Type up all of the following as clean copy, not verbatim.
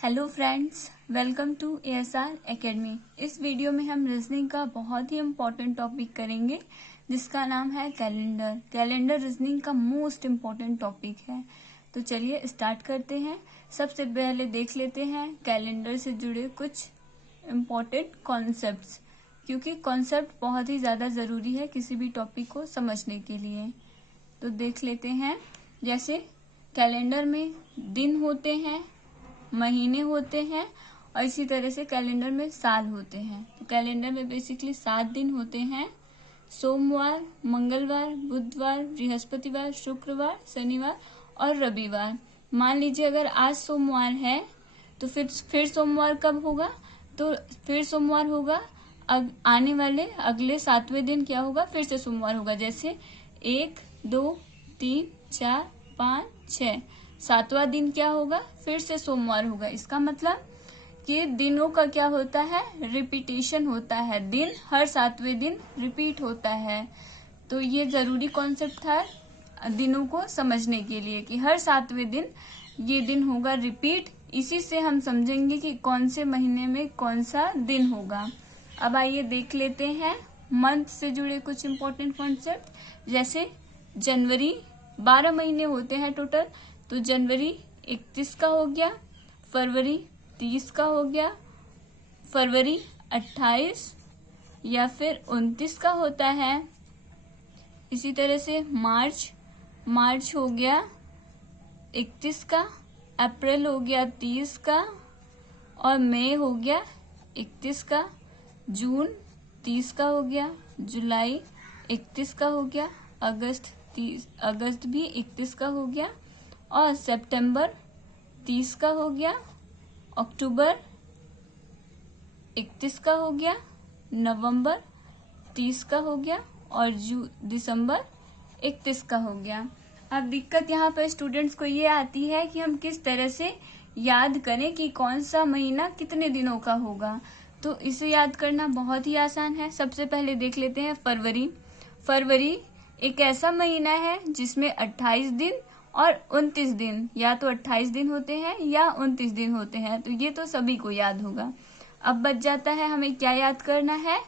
Hello friends, welcome to ASR academy. इस video में हम रीजनिंग का बहुत ही इम्पोर्टेंट टॉपिक करेंगे जिसका नाम है कैलेंडर। कैलेंडर रीजनिंग का मोस्ट इम्पोर्टेंट टॉपिक है। तो चलिए स्टार्ट करते हैं। सबसे पहले देख लेते हैं कैलेंडर से जुड़े कुछ इम्पोर्टेंट कॉन्सेप्ट्स, क्योंकि कॉन्सेप्ट बहुत ही ज़्यादा ज़रूरी है किसी भी टॉपिक को समझने के लिए। तो देख लेते हैं, जैसे कैलेंडर में दिन होते हैं, महीने होते हैं और इसी तरह से कैलेंडर में साल होते हैं। तो कैलेंडर में बेसिकली 7 दिन होते हैं: सोमवार, मंगलवार, बुधवार, बृहस्पतिवार, शुक्रवार, शनिवार और रविवार। मान लीजिए अगर आज सोमवार है तो फिर सोमवार कब होगा? तो फिर सोमवार होगा आने वाले अगले 7वें दिन क्या होगा? फिर से सोमवार होगा। जैसे 1, 2, 3, 4, 5, 6, 7वां दिन क्या होगा? फिर से सोमवार होगा। इसका मतलब कि दिनों का क्या होता है? रिपीटेशन होता है। दिन हर 7वें दिन रिपीट होता है। तो ये जरूरी कॉन्सेप्ट था दिनों को समझने के लिए कि हर 7वें दिन ये दिन होगा रिपीट। इसी से हम समझेंगे कि कौन से महीने में कौन सा दिन होगा। अब आइए देख लेते हैं मंथ से जुड़े कुछ इम्पोर्टेंट कॉन्सेप्ट। जैसे जनवरी, 12 महीने होते हैं टोटल, तो जनवरी 31 का हो गया, फरवरी 30 का हो गया, फरवरी 28 या फिर 29 का होता है। इसी तरह से मार्च हो गया 31 का, अप्रैल हो गया 30 का और मई हो गया 31 का, जून 30 का हो गया, जुलाई 31 का हो गया, अगस्त भी 31 का हो गया और सितंबर 30 का हो गया, अक्टूबर 31 का हो गया, नवंबर 30 का हो गया और दिसंबर 31 का हो गया। अब दिक्कत यहाँ पर स्टूडेंट्स को ये आती है कि हम किस तरह से याद करें कि कौन सा महीना कितने दिनों का होगा। तो इसे याद करना बहुत ही आसान है। सबसे पहले देख लेते हैं फरवरी एक ऐसा महीना है जिसमें 28 दिन और 29 दिन, या तो 28 दिन होते हैं या 29 दिन होते हैं। तो ये तो सभी को याद होगा। अब बच जाता है हमें क्या याद करना है?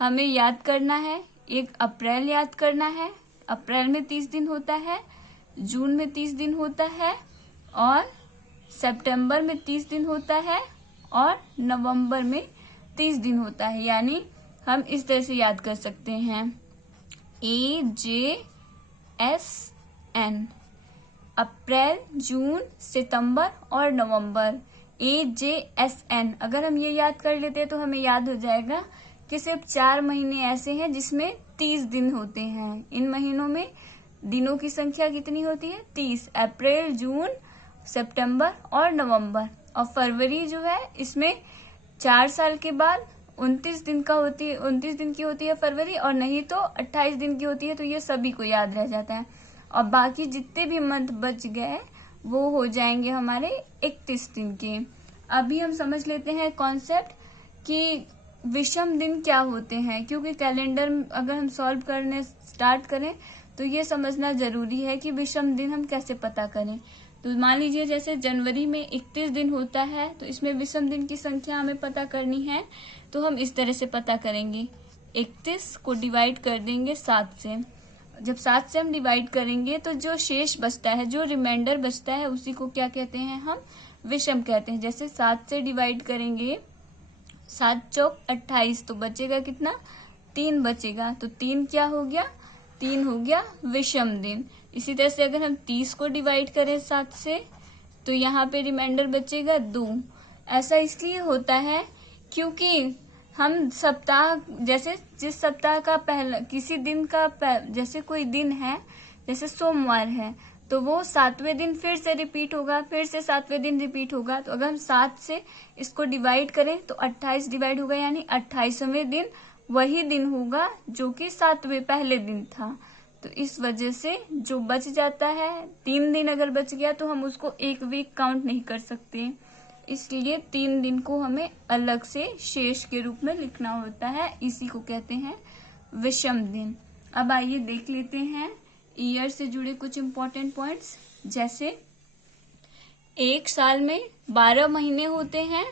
हमें याद करना है एक अप्रैल याद करना है। अप्रैल में 30 दिन होता है, जून में 30 दिन होता है और सितंबर में 30 दिन होता है और नवंबर में 30 दिन होता है। यानी हम इस तरह से याद कर सकते हैं AJSN, अप्रैल, जून, सितंबर और नवंबर। AJSN अगर हम ये याद कर लेते हैं तो हमें याद हो जाएगा कि सिर्फ 4 महीने ऐसे हैं जिसमें 30 दिन होते हैं। इन महीनों में दिनों की संख्या कितनी होती है? 30। अप्रैल, जून, सितंबर और नवंबर। और फरवरी जो है इसमें 4 साल के बाद 29 दिन की होती है फरवरी, और नहीं तो 28 दिन की होती है। तो ये सभी को याद रह जाता है। और बाकी जितने भी मंथ बच गए वो हो जाएंगे हमारे 31 दिन के। अभी हम समझ लेते हैं कॉन्सेप्ट कि विषम दिन क्या होते हैं, क्योंकि कैलेंडर अगर हम सॉल्व करने स्टार्ट करें तो ये समझना जरूरी है कि विषम दिन हम कैसे पता करें। तो मान लीजिए जैसे जनवरी में 31 दिन होता है, तो इसमें विषम दिन की संख्या हमें पता करनी है। तो हम इस तरह से पता करेंगे, 31 को डिवाइड कर देंगे 7 से। जब 7 से हम डिवाइड करेंगे तो जो शेष बचता है, जो रिमाइंडर बचता है, उसी को क्या कहते हैं? हम विषम कहते हैं। जैसे 7 से डिवाइड करेंगे, 7 चौक 28, तो बचेगा कितना? 3 बचेगा। तो 3 क्या हो गया? 3 हो गया विषम दिन। इसी तरह से अगर हम 30 को डिवाइड करें 7 से तो यहाँ पे रिमाइंडर बचेगा 2। ऐसा इसलिए होता है क्योंकि हम सप्ताह, जैसे जिस सप्ताह का पहला किसी दिन का जैसे कोई दिन है, जैसे सोमवार है, तो वो 7वें दिन फिर से रिपीट होगा, फिर से 7वें दिन रिपीट होगा। तो अगर हम 7 से इसको डिवाइड करें तो 28 डिवाइड होगा, यानी 28वें दिन वही दिन होगा जो कि 7वें पहले दिन था। तो इस वजह से जो बच जाता है, 3 दिन अगर बच गया तो हम उसको एक वीक काउंट नहीं कर सकते। इसलिए 3 दिन को हमें अलग से शेष के रूप में लिखना होता है। इसी को कहते हैं विषम दिन। अब आइए देख लेते हैं ईयर से जुड़े कुछ इम्पोर्टेंट पॉइंट्स। जैसे एक साल में 12 महीने होते हैं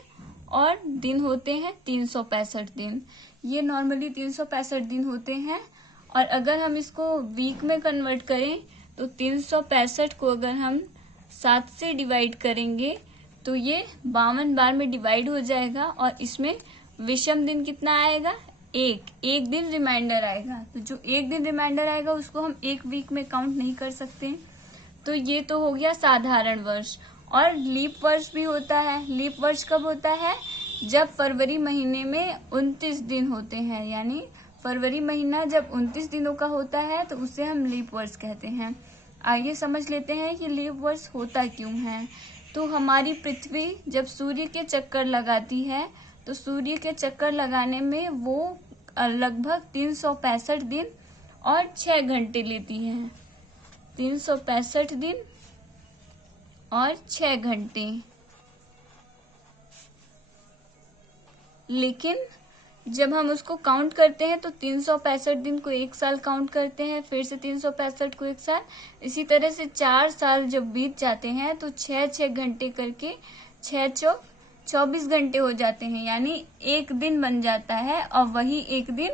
और दिन होते हैं 365 दिन। ये नॉर्मली 365 दिन होते हैं। और अगर हम इसको वीक में कन्वर्ट करें तो 365 को अगर हम 7 से डिवाइड करेंगे तो ये 52 बार में डिवाइड हो जाएगा और इसमें विषम दिन कितना आएगा, एक दिन रिमाइंडर आएगा। तो जो एक दिन रिमाइंडर आएगा उसको हम एक वीक में काउंट नहीं कर सकते। तो ये तो हो गया साधारण वर्ष। और लीप वर्ष भी होता है। लीप वर्ष कब होता है, जब फरवरी महीने में 29 दिन होते हैं, यानी फरवरी महीना जब 29 दिनों का होता है तो उसे हम लीप वर्ष कहते हैं। आइए समझ लेते हैं कि लीप वर्ष होता क्यों है। तो हमारी पृथ्वी जब सूर्य के चक्कर लगाती है तो सूर्य के चक्कर लगाने में वो लगभग 365 दिन और 6 घंटे लेती है। 365 दिन और 6 घंटे। लेकिन जब हम उसको काउंट करते हैं तो 365 दिन को एक साल काउंट करते हैं, फिर से 365 को एक साल, इसी तरह से 4 साल जब बीत जाते हैं तो 6 घंटे करके 6 चौक 24 घंटे हो जाते हैं, यानी एक दिन बन जाता है और वही एक दिन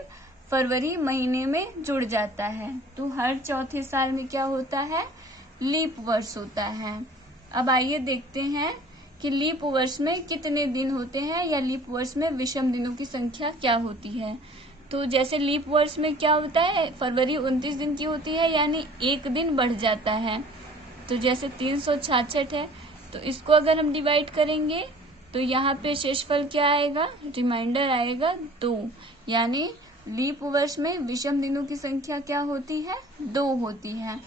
फरवरी महीने में जुड़ जाता है। तो हर चौथे साल में क्या होता है, लीप वर्ष होता है। अब आइए देखते हैं कि लीप वर्ष में कितने दिन होते हैं या लीप वर्ष में विषम दिनों की संख्या क्या होती है। तो जैसे लीप वर्ष में क्या होता है, फरवरी 29 दिन की होती है, यानी एक दिन बढ़ जाता है। तो जैसे 366 है तो इसको अगर हम डिवाइड करेंगे तो यहाँ पे शेषफल क्या आएगा, रिमाइंडर आएगा 2, यानी लीप वर्ष में विषम दिनों की संख्या क्या होती है, 2 होती है।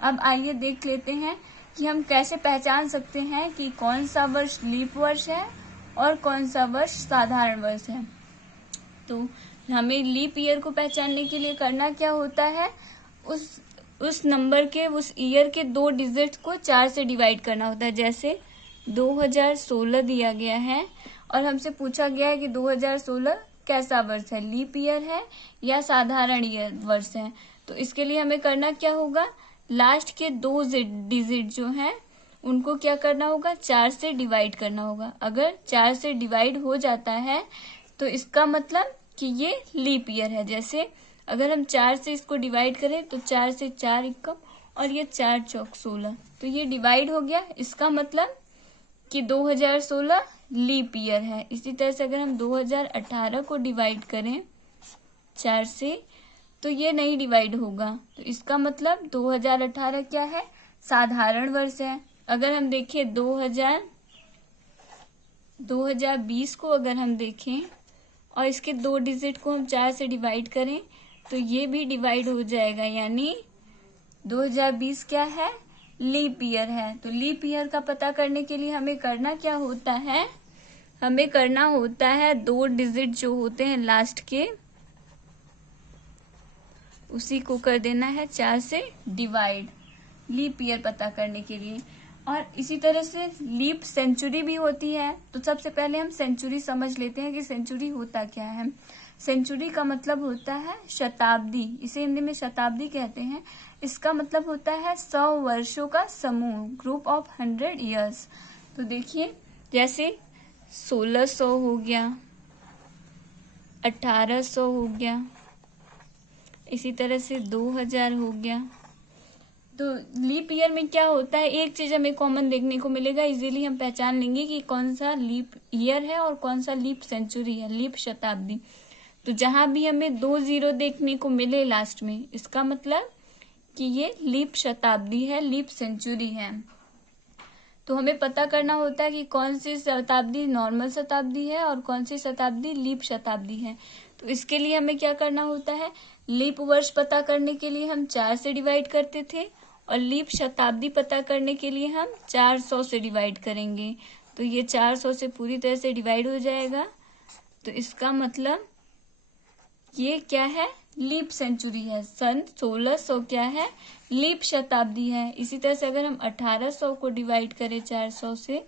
अब आइए देख लेते हैं कि हम कैसे पहचान सकते हैं कि कौन सा वर्ष लीप वर्ष है और कौन सा वर्ष साधारण वर्ष है। तो हमें लीप ईयर को पहचानने के लिए करना क्या होता है, उस नंबर के, उस ईयर के 2 डिजिट को 4 से डिवाइड करना होता है। जैसे 2016 दिया गया है और हमसे पूछा गया है कि 2016 कैसा वर्ष है, लीप ईयर है या साधारण ईयर वर्ष है। तो इसके लिए हमें करना क्या होगा, लास्ट के 2 डिजिट जो हैं उनको क्या करना होगा, 4 से डिवाइड करना होगा। अगर 4 से डिवाइड हो जाता है तो इसका मतलब कि ये लीप ईयर है। जैसे अगर हम 4 से इसको डिवाइड करें तो 4 से 4 एकम और ये 4 चौक 16, तो ये डिवाइड हो गया, इसका मतलब कि 2016 लीप ईयर है। इसी तरह से अगर हम 2018 को डिवाइड करें 4 से तो ये नहीं डिवाइड होगा, तो इसका मतलब 2018 क्या है, साधारण वर्ष है। अगर हम देखें 2020 को अगर हम देखें और इसके 2 डिजिट को हम 4 से डिवाइड करें तो ये भी डिवाइड हो जाएगा, यानी 2020 क्या है, लीप ईयर है। तो लीप ईयर का पता करने के लिए हमें करना क्या होता है, हमें करना होता है 2 डिजिट जो होते हैं लास्ट के, उसी को कर देना है 4 से डिवाइड, लीप ईयर पता करने के लिए। और इसी तरह से लीप सेंचुरी भी होती है। तो सबसे पहले हम सेंचुरी समझ लेते हैं कि सेंचुरी होता क्या है। सेंचुरी का मतलब होता है शताब्दी, इसे हिंदी में शताब्दी कहते हैं। इसका मतलब होता है 100 वर्षों का समूह, ग्रुप ऑफ 100 ईयर्स। तो देखिए जैसे 1600 हो गया, 1800 हो गया, इसी तरह से 2000 हो गया। तो लीप ईयर में क्या होता है, एक चीज हमें कॉमन देखने को मिलेगा, इजीली हम पहचान लेंगे कि कौन सा लीप ईयर है और कौन सा लीप सेंचुरी है, लीप शताब्दी। तो जहां भी हमें 2 0 देखने को मिले लास्ट में, इसका मतलब कि ये लीप शताब्दी है, लीप सेंचुरी है। तो हमें पता करना होता है कि कौन सी शताब्दी नॉर्मल शताब्दी है और कौन सी शताब्दी लीप शताब्दी है। तो इसके लिए हमें क्या करना होता है, लीप वर्ष पता करने के लिए हम 4 से डिवाइड करते थे और लीप शताब्दी पता करने के लिए हम 400 से डिवाइड करेंगे। तो ये 400 से पूरी तरह से डिवाइड हो जाएगा, तो इसका मतलब ये क्या है, लीप सेंचुरी है। सन 1600 क्या है, लीप शताब्दी है। इसी तरह से अगर हम 1800 को डिवाइड करें 400 से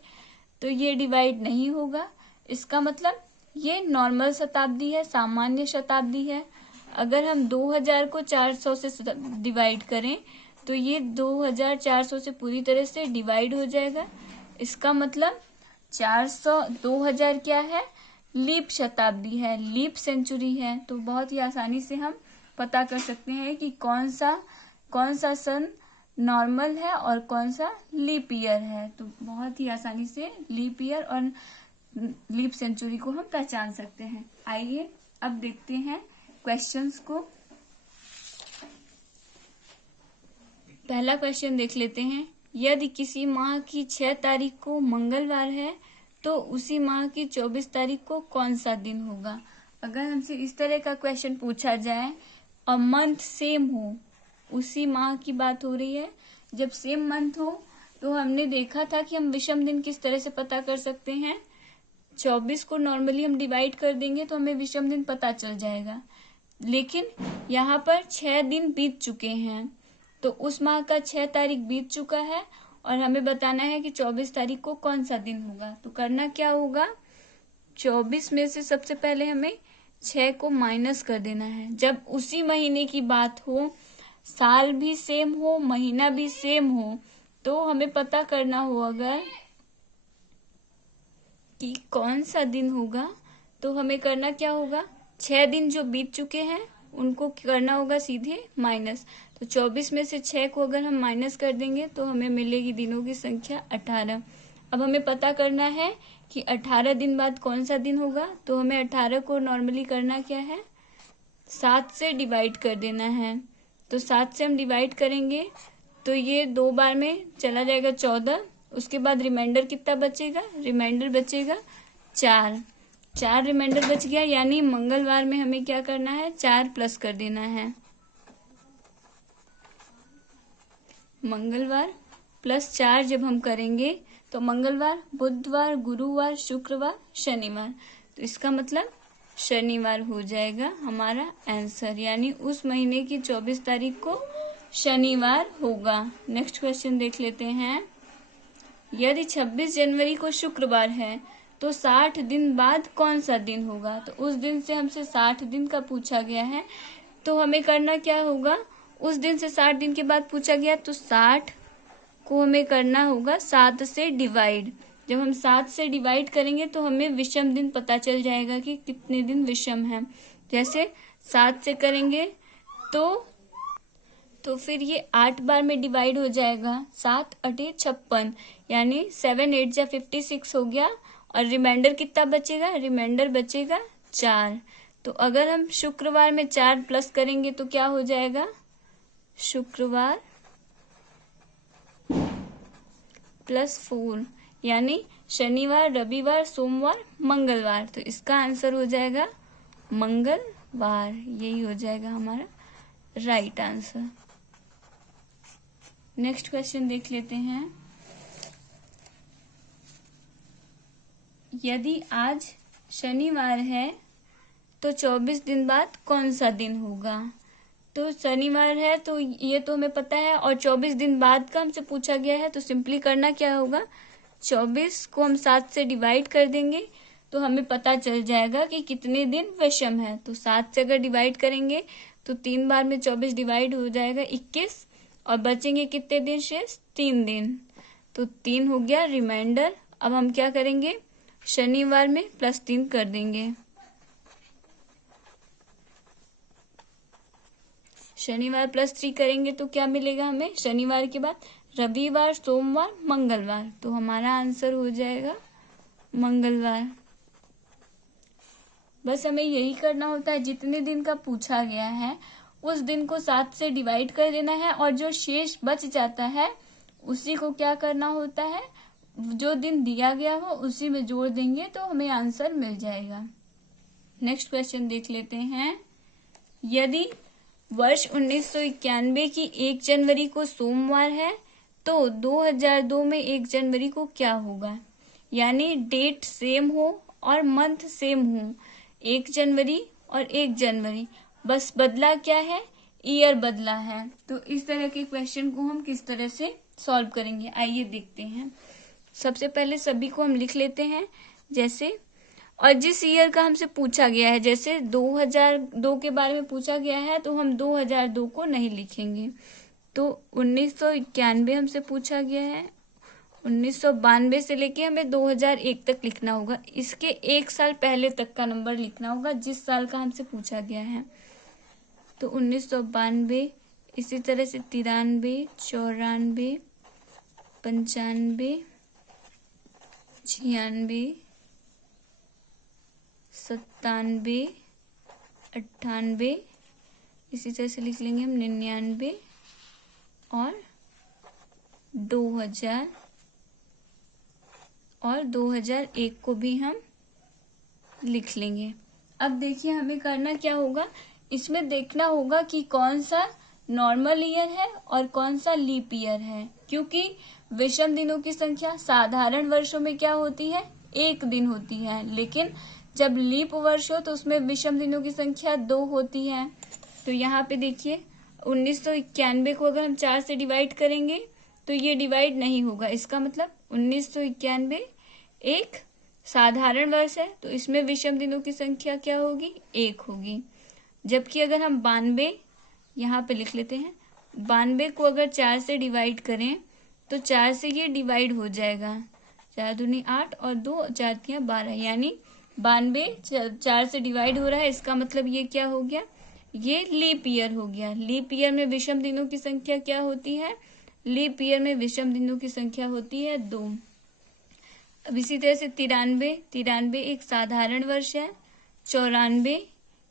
तो ये डिवाइड नहीं होगा, इसका मतलब ये नॉर्मल शताब्दी है, सामान्य शताब्दी है। अगर हम 2000 को 400 से डिवाइड करें तो ये 2400 से पूरी तरह से डिवाइड हो जाएगा, इसका मतलब 2000 क्या है, लीप शताब्दी है, लीप सेंचुरी है। तो बहुत ही आसानी से हम पता कर सकते हैं कि कौन सा सन नॉर्मल है और कौन सा लीप ईयर है। तो बहुत ही आसानी से लीप ईयर और लीप सेंचुरी को हम पहचान सकते हैं। आइए अब देखते हैं क्वेश्चंस को। पहला क्वेश्चन देख लेते हैं। यदि किसी माह की 6 तारीख को मंगलवार है तो उसी माह की 24 तारीख को कौन सा दिन होगा। अगर हमसे इस तरह का क्वेश्चन पूछा जाए और मंथ सेम हो, उसी माह की बात हो रही है, जब सेम मंथ हो तो हमने देखा था कि हम विषम दिन किस तरह से पता कर सकते हैं। 24 को नॉर्मली हम डिवाइड कर देंगे तो हमें विषम दिन पता चल जाएगा। लेकिन यहाँ पर 6 दिन बीत चुके हैं, तो उस माह का 6 तारीख बीत चुका है और हमें बताना है कि 24 तारीख को कौन सा दिन होगा। तो करना क्या होगा, 24 में से सबसे पहले हमें 6 को माइनस कर देना है। जब उसी महीने की बात हो, साल भी सेम हो, महीना भी सेम हो, तो हमें पता करना हो अगर कि कौन सा दिन होगा, तो हमें करना क्या होगा, 6 दिन जो बीत चुके हैं उनको करना होगा सीधे माइनस। तो 24 में से 6 को अगर हम माइनस कर देंगे तो हमें मिलेगी दिनों की संख्या 18। अब हमें पता करना है कि 18 दिन बाद कौन सा दिन होगा। तो हमें 18 को नॉर्मली करना क्या है, 7 से डिवाइड कर देना है। तो 7 से हम डिवाइड करेंगे तो ये 2 बार में चला जाएगा 14। उसके बाद रिमाइंडर कितना बचेगा, रिमाइंडर बचेगा 4 रिमाइंडर बच गया। यानी मंगलवार में हमें क्या करना है, 4 प्लस कर देना है। मंगलवार प्लस 4 जब हम करेंगे तो मंगलवार, बुधवार, गुरुवार, शुक्रवार, शनिवार, तो इसका मतलब शनिवार हो जाएगा हमारा आंसर। यानी उस महीने की 24 तारीख को शनिवार होगा। नेक्स्ट क्वेश्चन देख लेते हैं। यदि 26 जनवरी को शुक्रवार है तो 60 दिन बाद कौन सा दिन होगा। तो उस दिन से हमसे 60 दिन का पूछा गया है, तो हमें करना क्या होगा, उस दिन से 60 दिन के बाद पूछा गया तो 60 को हमें करना होगा 7 से डिवाइड। जब हम 7 से डिवाइड करेंगे तो हमें विषम दिन पता चल जाएगा कि कितने दिन विषम हैं। जैसे 7 से करेंगे तो फिर ये 8 बार में डिवाइड हो जाएगा, 7 8 56, यानी 7 8 जा 56 हो गया। और रिमाइंडर कितना बचेगा, रिमाइंडर बचेगा 4। तो अगर हम शुक्रवार में 4 प्लस करेंगे तो क्या हो जाएगा, शुक्रवार प्लस 4, यानी शनिवार, रविवार, सोमवार, मंगलवार। तो इसका आंसर हो जाएगा मंगलवार। यही हो जाएगा हमारा राइट आंसर। नेक्स्ट क्वेश्चन देख लेते हैं। यदि आज शनिवार है तो 24 दिन बाद कौन सा दिन होगा। तो शनिवार है तो ये तो हमें पता है, और 24 दिन बाद का हमसे पूछा गया है, तो सिंपली करना क्या होगा, 24 को हम 7 से डिवाइड कर देंगे तो हमें पता चल जाएगा कि कितने दिन विषम है। तो 7 से अगर डिवाइड करेंगे तो 3 बार में 24 डिवाइड हो जाएगा 21, और बचेंगे कितने दिन शेष, 3 दिन। तो 3 हो गया रिमाइंडर। अब हम क्या करेंगे, शनिवार में +3 कर देंगे। शनिवार +3 करेंगे तो क्या मिलेगा हमें, शनिवार के बाद रविवार, सोमवार, मंगलवार। तो हमारा आंसर हो जाएगा मंगलवार। बस हमें यही करना होता है, जितने दिन का पूछा गया है उस दिन को 7 से डिवाइड कर देना है, और जो शेष बच जाता है उसी को क्या करना होता है, जो दिन दिया गया हो उसी में जोड़ देंगे तो हमें आंसर मिल जाएगा। नेक्स्ट क्वेश्चन देख लेते हैं। यदि वर्ष 1991 की 1 जनवरी को सोमवार है तो 2002 में 1 जनवरी को क्या होगा। यानी डेट सेम हो और मंथ सेम हो, 1 जनवरी और 1 जनवरी, बस बदला क्या है, ईयर बदला है। तो इस तरह के क्वेश्चन को हम किस तरह से सॉल्व करेंगे, आइए देखते हैं। सबसे पहले सभी को हम लिख लेते हैं जैसे, और जिस ईयर का हमसे पूछा गया है, जैसे 2002 के बारे में पूछा गया है तो हम 2002 को नहीं लिखेंगे। तो 1991 हमसे पूछा गया है, 1992 से लेके हमें 2001 तक लिखना होगा। इसके एक साल पहले तक का नंबर लिखना होगा जिस साल का हमसे पूछा गया है। तो 1992, इसी तरह से 93, 94, 95, 96, 97, 98, इसी तरह से लिख लेंगे हम 99 और 2000 और 2001 को भी हम लिख लेंगे। अब देखिए हमें करना क्या होगा, इसमें देखना होगा कि कौन सा नॉर्मल ईयर है और कौन सा लीप ईयर है, क्योंकि विषम दिनों की संख्या साधारण वर्षों में क्या होती है, एक दिन होती है, लेकिन जब लीप वर्ष हो तो उसमें विषम दिनों की संख्या 2 होती है। तो यहाँ पे देखिए 1991 को अगर हम 4 से डिवाइड करेंगे तो ये डिवाइड नहीं होगा। इसका मतलब 1991 एक साधारण वर्ष है, तो इसमें विषम दिनों की संख्या क्या होगी, 1 होगी। जबकि अगर हम 92, यहाँ पे लिख लेते हैं, 92 को अगर 4 से डिवाइड करें तो 4 से ये डिवाइड हो जाएगा, 4 दूनी 8 और 2 4 तियां 12, यानी 92 4 से डिवाइड हो रहा है। इसका मतलब ये क्या हो गया, ये लीप ईयर हो गया। लीप ईयर में विषम दिनों की संख्या क्या होती है, लीप ईयर में विषम दिनों की संख्या होती है 2। अब इसी तरह से 93 एक साधारण वर्ष है, 94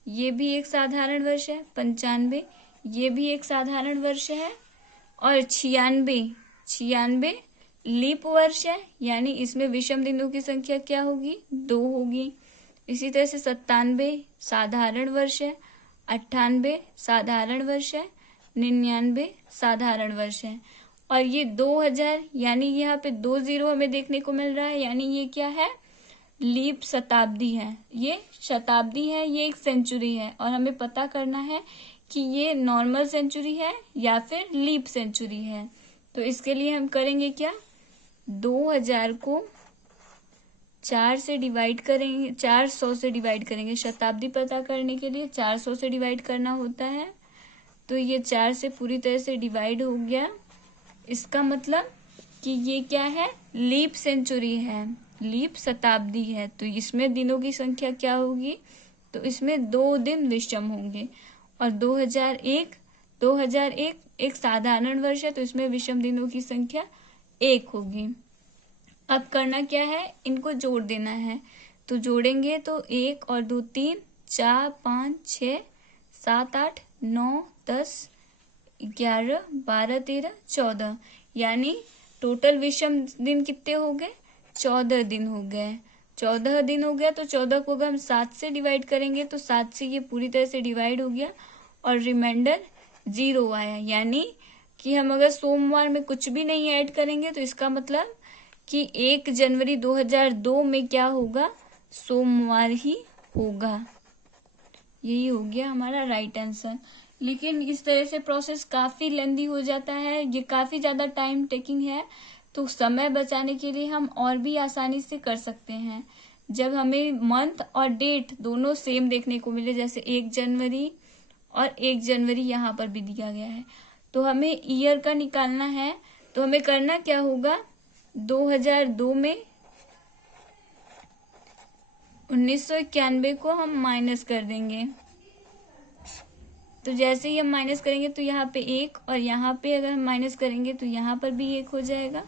ये भी एक साधारण वर्ष है, 95 ये भी एक साधारण वर्ष है, और 96 लीप वर्ष है, यानी इसमें विषम दिनों की संख्या क्या होगी, 2 होगी। इसी तरह से 97 साधारण वर्ष है, 98 साधारण वर्ष है, 99 साधारण वर्ष है, और ये 2000 यानी यहाँ पे 20 हमें देखने को मिल रहा है, यानी ये क्या है, लीप शताब्दी है। ये शताब्दी है, ये एक सेंचुरी है, और हमें पता करना है कि ये नॉर्मल सेंचुरी है या फिर लीप सेंचुरी है। तो इसके लिए हम करेंगे क्या, 2000 को 4 से डिवाइड करेंगे, 400 से डिवाइड करेंगे। शताब्दी पता करने के लिए 400 से डिवाइड करना होता है, तो ये 4 से पूरी तरह से डिवाइड हो गया। इसका मतलब कि ये क्या है, लीप सेंचुरी है, लीप शताब्दी है, तो इसमें दिनों की संख्या क्या होगी, तो इसमें 2 दिन विषम होंगे। और 2001 एक साधारण वर्ष है, तो इसमें विषम दिनों की संख्या 1 होगी। अब करना क्या है, इनको जोड़ देना है, तो जोड़ेंगे तो 1 और 2 3, 4 5 6 7 8 9 10 11 12 13 14, यानी टोटल विषम दिन कितने हो गए, 14 दिन हो गए। 14 दिन हो गया, तो 14 को अगर हम 7 से डिवाइड करेंगे तो 7 से ये पूरी तरह से डिवाइड हो गया और रिमाइंडर 0 आया, यानी कि हम अगर सोमवार में कुछ भी नहीं ऐड करेंगे तो इसका मतलब कि 1 जनवरी 2002 में क्या होगा, सोमवार ही होगा। यही हो गया हमारा राइट आंसर। लेकिन इस तरह से प्रोसेस काफ़ी लेंदी हो जाता है, ये काफ़ी ज़्यादा टाइम टेकिंग है, तो समय बचाने के लिए हम और भी आसानी से कर सकते हैं। जब हमें मंथ और डेट दोनों सेम देखने को मिले, जैसे 1 जनवरी और 1 जनवरी यहाँ पर भी दिया गया है, तो हमें ईयर का निकालना है। तो हमें करना क्या होगा, 2002 में 1991 को हम माइनस कर देंगे। तो जैसे ही हम माइनस करेंगे तो यहाँ पे 1, और यहाँ पे अगर हम माइनस करेंगे तो यहाँ पर भी 1 हो जाएगा,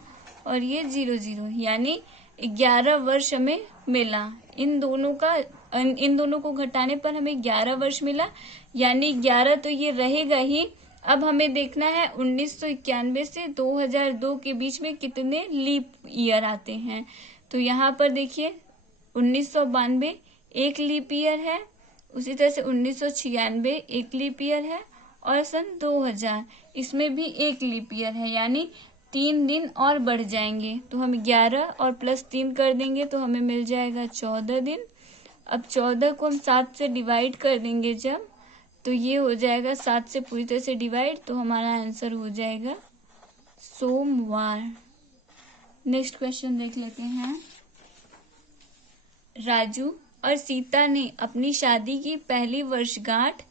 और ये 0 0, यानी 11 वर्ष हमें मिला। इन दोनों को घटाने पर हमें 11 वर्ष मिला, यानी 11 तो ये रहेगा ही। अब हमें देखना है 1991 से 2002 के बीच में कितने लीप ईयर आते हैं। तो यहाँ पर देखिए 1992 एक लीप ईयर है, उसी तरह से 1996 एक लीप ईयर है, और सन 2000 इसमें भी एक लीप ईयर है, यानी 3 दिन और बढ़ जाएंगे। तो हम 11 और प्लस 3 कर देंगे तो हमें मिल जाएगा 14 दिन। अब 14 को हम 7 से डिवाइड कर देंगे जब, तो ये हो जाएगा 7 से पूरी तरह से डिवाइड, तो हमारा आंसर हो जाएगा सोमवार। नेक्स्ट क्वेश्चन देख लेते हैं। राजू और सीता ने अपनी शादी की पहली वर्षगांठ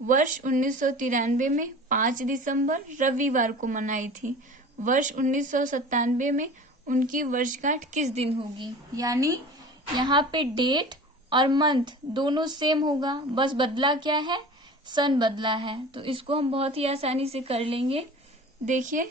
वर्ष 1993 में 5 दिसंबर रविवार को मनाई थी। वर्ष 1997 में उनकी वर्षगांठ किस दिन होगी। यानी यहाँ पे डेट और मंथ दोनों सेम होगा, बस बदला क्या है, सन बदला है। तो इसको हम बहुत ही आसानी से कर लेंगे। देखिए,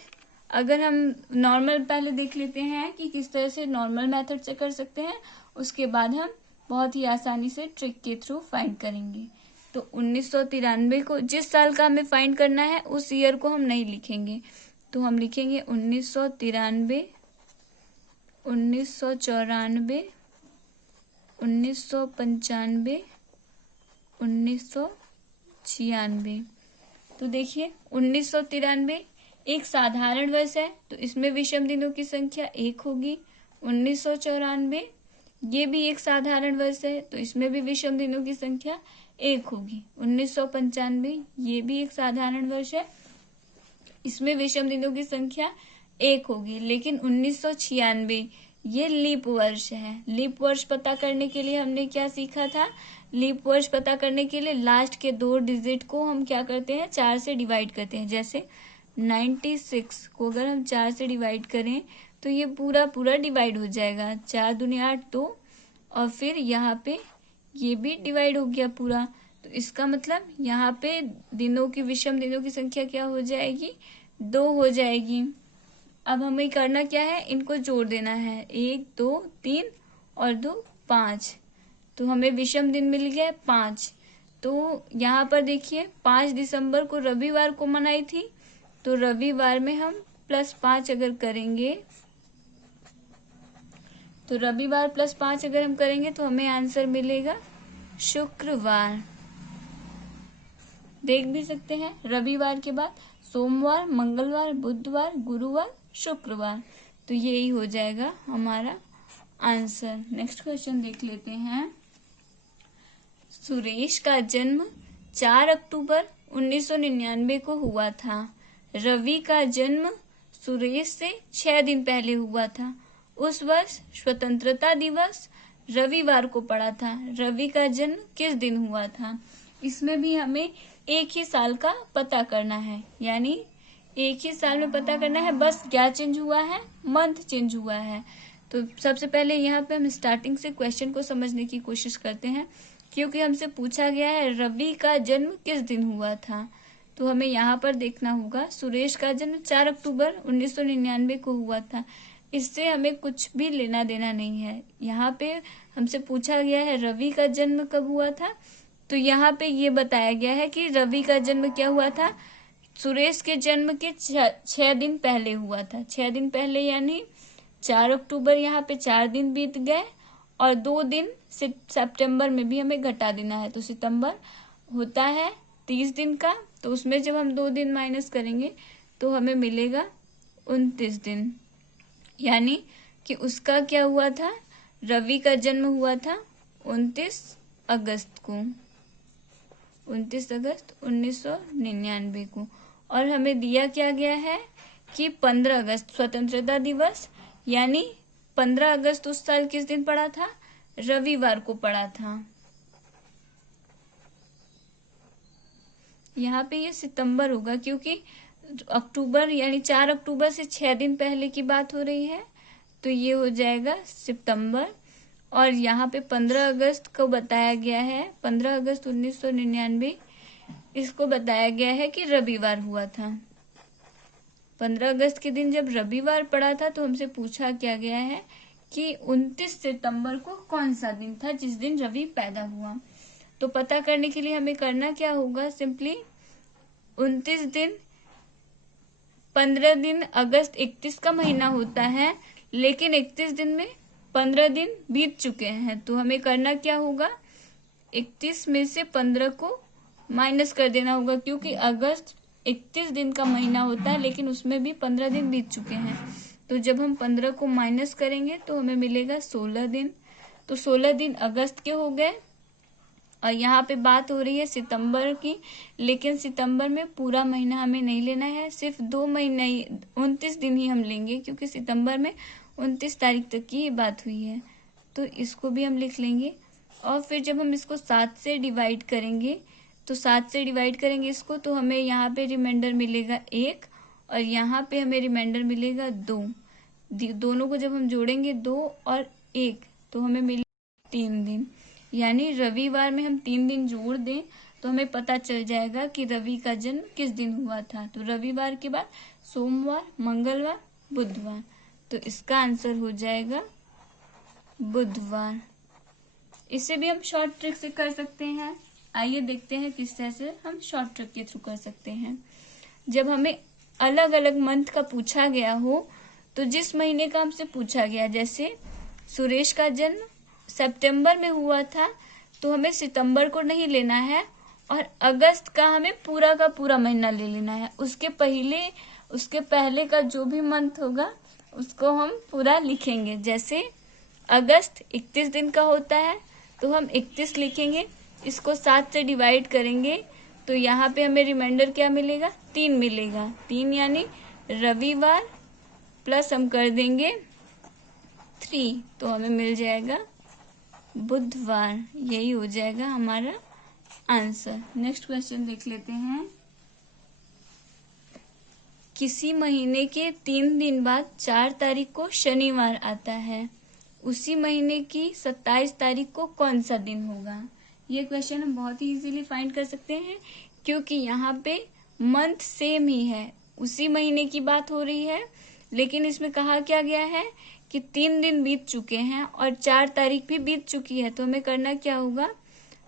अगर हम नॉर्मल पहले देख लेते हैं कि किस तरह से नॉर्मल मेथड से कर सकते हैं, उसके बाद हम बहुत ही आसानी से ट्रिक के थ्रू फाइंड करेंगे। तो 1993 को, जिस साल का हमें फाइंड करना है उस ईयर को हम नहीं लिखेंगे, तो हम लिखेंगे 1993, 1994, 1995, 1996। तो देखिए 1993 एक साधारण वर्ष है, तो इसमें विषम दिनों की संख्या 1 होगी। 1994 ये भी एक साधारण वर्ष है, तो इसमें भी विषम दिनों की संख्या 1 होगी। 1995 ये भी एक साधारण वर्ष है, इसमें विषम दिनों की संख्या 1 होगी। लेकिन 1996 ये लीप वर्ष है। लीप वर्ष पता करने के लिए हमने क्या सीखा था, लीप वर्ष पता करने के लिए लास्ट के 2 डिजिट को हम क्या करते हैं, 4 से डिवाइड करते हैं। जैसे 96 को अगर हम 4 से डिवाइड करें तो ये पूरा पूरा डिवाइड हो जाएगा, 4 दूनी 8 2, और फिर यहाँ पे ये भी डिवाइड हो गया पूरा। तो इसका मतलब यहाँ पे दिनों की, विषम दिनों की संख्या क्या हो जाएगी, 2 हो जाएगी। अब हमें करना क्या है, इनको जोड़ देना है, 1 2 3 और 2 5। तो हमें विषम दिन मिल गया 5। तो यहाँ पर देखिए 5 दिसंबर को रविवार को मनाई थी, तो रविवार में हम +5 अगर करेंगे, तो रविवार +5 अगर हम करेंगे तो हमें आंसर मिलेगा शुक्रवार। देख भी सकते हैं, रविवार के बाद सोमवार, मंगलवार, बुधवार, गुरुवार, शुक्रवार, तो यही हो जाएगा हमारा आंसर। नेक्स्ट क्वेश्चन देख लेते हैं। सुरेश का जन्म 4 अक्टूबर 1999 को हुआ था। रवि का जन्म सुरेश से 6 दिन पहले हुआ था। उस वर्ष स्वतंत्रता दिवस रविवार को पड़ा था। रवि का जन्म किस दिन हुआ था। इसमें भी हमें एक ही साल का पता करना है, यानी एक ही साल में पता करना है, बस क्या चेंज हुआ है, मंथ चेंज हुआ है। तो सबसे पहले यहाँ पे हम स्टार्टिंग से क्वेश्चन को समझने की कोशिश करते हैं, क्योंकि हमसे पूछा गया है रवि का जन्म किस दिन हुआ था। तो हमें यहाँ पर देखना होगा, सुरेश का जन्म 4 अक्टूबर 1999 को हुआ था। इससे हमें कुछ भी लेना देना नहीं है। यहाँ पे हमसे पूछा गया है रवि का जन्म कब हुआ था, तो यहाँ पे ये बताया गया है कि रवि का जन्म क्या हुआ था, सुरेश के जन्म के 6 दिन पहले हुआ था। 6 दिन पहले यानी 4 अक्टूबर, यहाँ पे 4 दिन बीत गए और 2 दिन सितंबर में भी हमें घटा देना है। तो सितंबर होता है 30 दिन का, तो उसमें जब हम 2 दिन माइनस करेंगे तो हमें मिलेगा 29 दिन। यानी कि उसका क्या हुआ था, रवि का जन्म हुआ था 29 अगस्त को, 29 अगस्त 1999 को। और हमें दिया क्या गया है कि 15 अगस्त स्वतंत्रता दिवस, यानी 15 अगस्त उस साल किस दिन पड़ा था, रविवार को पड़ा था। यहाँ पे ये सितंबर होगा, क्योंकि अक्टूबर यानी 4 अक्टूबर से 6 दिन पहले की बात हो रही है, तो ये हो जाएगा सितंबर। और यहाँ पे 15 अगस्त को बताया गया है, 15 अगस्त 1999 इसको बताया गया है कि रविवार हुआ था। 15 अगस्त के दिन जब रविवार पड़ा था तो हमसे पूछा क्या गया है कि 29 सितंबर को कौन सा दिन था जिस दिन रवि पैदा हुआ। तो पता करने के लिए हमें करना क्या होगा, सिंपली 29 दिन, 15 दिन, अगस्त 31 का महीना होता है, लेकिन 31 दिन में 15 दिन बीत चुके हैं। तो हमें करना क्या होगा, 31 में से 15 को माइनस कर देना होगा, क्योंकि अगस्त 31 दिन का महीना होता है, लेकिन उसमें भी 15 दिन बीत चुके हैं। तो जब हम 15 को माइनस करेंगे तो हमें मिलेगा 16 दिन। तो 16 दिन अगस्त के हो गए। और यहाँ पे बात हो रही है सितंबर की, लेकिन सितंबर में पूरा महीना हमें नहीं लेना है, सिर्फ 2 महीने 29 दिन ही हम लेंगे, क्योंकि सितंबर में 29 तारीख तक की ये बात हुई है। तो इसको भी हम लिख लेंगे। और फिर जब हम इसको 7 से डिवाइड करेंगे, तो 7 से डिवाइड करेंगे इसको, तो हमें यहाँ पे रिमाइंडर मिलेगा 1 और यहाँ पे हमें रिमाइंडर मिलेगा 2। दोनों को जब हम जोड़ेंगे 2 और 1 तो हमें मिले 3 दिन, यानी रविवार में हम 3 दिन जोड़ दें तो हमें पता चल जाएगा कि रवि का जन्म किस दिन हुआ था। तो रविवार के बाद सोमवार, मंगलवार, बुधवार, तो इसका आंसर हो जाएगा बुधवार। इसे भी हम शॉर्ट ट्रिक से कर सकते हैं। आइए देखते हैं किस तरह से हम शॉर्ट ट्रिक के थ्रू कर सकते हैं। जब हमें अलग अलग मंथ का पूछा गया हो तो जिस महीने का हमसे पूछा गया, जैसे सुरेश का जन्म सितंबर में हुआ था तो हमें सितंबर को नहीं लेना है और अगस्त का हमें पूरा का पूरा महीना ले लेना है। उसके पहले का जो भी मंथ होगा उसको हम पूरा लिखेंगे। जैसे अगस्त 31 दिन का होता है तो हम 31 लिखेंगे, इसको 7 से डिवाइड करेंगे तो यहाँ पे हमें रिमाइंडर क्या मिलेगा, 3 मिलेगा। 3 यानी रविवार प्लस हम कर देंगे 3 तो हमें मिल जाएगा बुधवार। यही हो जाएगा हमारा आंसर। नेक्स्ट क्वेश्चन देख लेते हैं। किसी महीने के 3 दिन बाद 4 तारीख को शनिवार आता है, उसी महीने की 27 तारीख को कौन सा दिन होगा। ये क्वेश्चन हम बहुत ही इजीली फाइंड कर सकते हैं क्योंकि यहाँ पे मंथ सेम ही है, उसी महीने की बात हो रही है, लेकिन इसमें कहा क्या गया है कि 3 दिन बीत चुके हैं और 4 तारीख भी बीत चुकी है। तो हमें करना क्या होगा,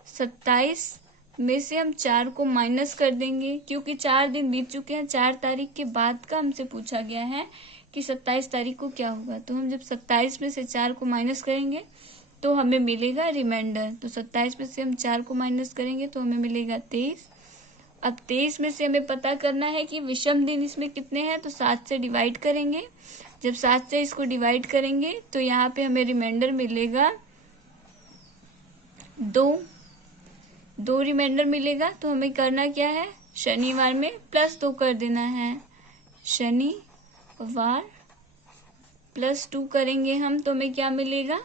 27 में से हम 4 को माइनस कर देंगे क्योंकि 4 दिन बीत चुके हैं। 4 तारीख के बाद का हमसे पूछा गया है कि 27 तारीख को क्या होगा। तो हम जब 27 में से 4 को माइनस करेंगे तो हमें मिलेगा रिमाइंडर। तो 27 में से हम 4 को माइनस करेंगे तो हमें मिलेगा 23। अब 23 में से हमें पता करना है कि विषम दिन इसमें कितने हैं, तो 7 से डिवाइड करेंगे। जब 7 से इसको डिवाइड करेंगे तो यहाँ पे हमें रिमाइंडर मिलेगा 2 रिमाइंडर मिलेगा। तो हमें करना क्या है, शनिवार में +2 कर देना है। शनिवार +2 करेंगे हम तो हमें क्या मिलेगा,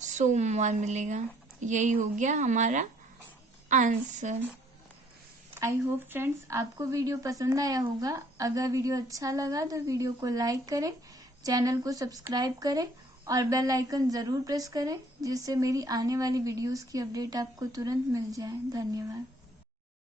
सोमवार मिलेगा। यही हो गया हमारा आंसर। आई होप फ्रेंड्स आपको वीडियो पसंद आया होगा। अगर वीडियो अच्छा लगा तो वीडियो को लाइक करें, चैनल को सब्सक्राइब करें और बेल आइकन ज़रूर प्रेस करें जिससे मेरी आने वाली वीडियोस की अपडेट आपको तुरंत मिल जाए। धन्यवाद।